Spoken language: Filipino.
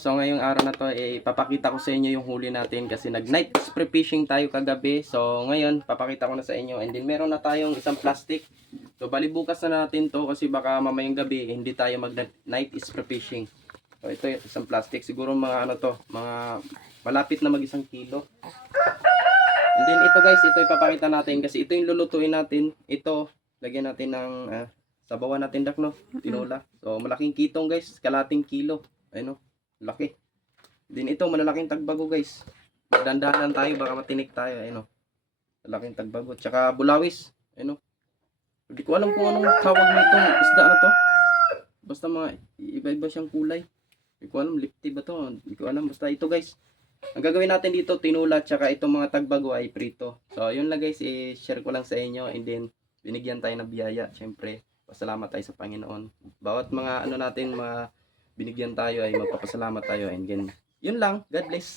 So ngayong araw na to, eh, papakita ko sa inyo yung huli natin kasi nag night spray fishing tayo kagabi. So ngayon, papakita ko na sa inyo. And then meron na tayong isang plastic. So bali bukas na natin to kasi baka mamayang gabi eh, hindi tayo mag night spray fishing. So ito yung isang plastic. Siguro mga ano to, mga malapit na mag isang kilo. And then ito guys, ito ipapakita natin kasi ito yung lulutuin natin. Ito, lagyan natin ng ah, sabawan natin dak no, tinola. So malaking kitong guys, kalating kilo. Ayun no. Laki. Din ito, malalaking tagbago guys. Dandahan tayo, baka matinik tayo. Ayun o. Malaking tagbago. Tsaka bulawis. Ayun o. Hindi ko alam kung anong tawag nitong isda na to. Basta mga iba-iba siyang kulay. Hindi ko alam, lipti ba to? Hindi ko alam. Basta ito guys. Ang gagawin natin dito, tinula, tsaka itong mga tagbago ay prito. So, yun lang guys, i-share ko lang sa inyo. And then, binigyan tayo ng biyaya. Siyempre, pasalamat tayo sa Panginoon. Bawat mga ano natin, mga binigyan tayo ay magpapasalamat tayo and gan yun lang. God bless